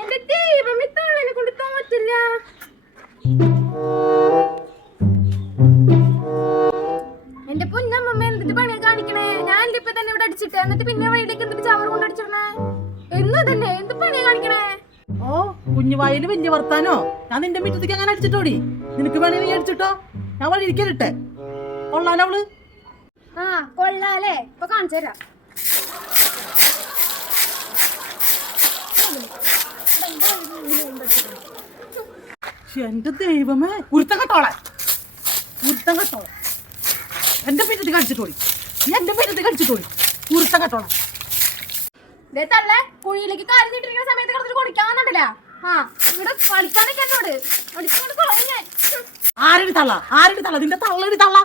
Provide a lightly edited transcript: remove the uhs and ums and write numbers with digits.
എന്റെ ദൈവം ഇത്തവണനെ കൊണ്ട് തോറ്റില്ല. എന്റെ പൊന്നമ്മ എന്തിട്ട് പണിയാ കാണിക്കണേ? ഞാൻ ഇപ്പൊ തന്നെ ഇവിടെ അടിച്ചിട്ട് എന്നിട്ട് പിന്നെ വഴിയിലേക്ക് എന്തിട്ട് ചവറ് കൊണ്ട് അടിച്ചിടണേ? എന്ന് തന്നെ എന്ത് പണിയാ കാണിക്കണേ? ഓ കുഞ്ഞുവായല് വലിയ വർത്താനോ? ഞാൻ നിന്റെ മുറ്റത്തേക്ക് അങ്ങനെ അടിച്ചിട്ടോടി. നിനക്ക് വേണേ നീ അടിച്ചിട്ടോ, ഞാൻ വഴി ഇരിക്കലിട്ടെ. കൊള്ളാലോ അവള്. ആ കൊള്ളാലേ, ഇപ്പൊ കാണിച്ചു തരാം. എന്റെ ദൈവമേ, ഉരുത്തം കട്ടോളെ എന്റെ മുറ്റത്തേക്ക് അടിച്ചിട്ടോടി. നീ എന്റെ മുറ്റത്തേക്ക് അടിച്ചിട്ടോടി, ഉരുത്തം കട്ടോളെ. തള്ളേ കുഴിയിലേക്ക് കാര്യം കിട്ടിരിക്കുന്ന സമയത്ത് കിടന്നിട്ട് കുടിക്കാന്നുണ്ടല്ല. ആ ഇവിടെ കളിക്കാനൊക്കെ എന്നോട് അടിച്ചുകൊണ്ട് കളഞ്ഞു ഞാൻ. ആരടി തള്ള നിന്റെ തള്ളടി തള്ള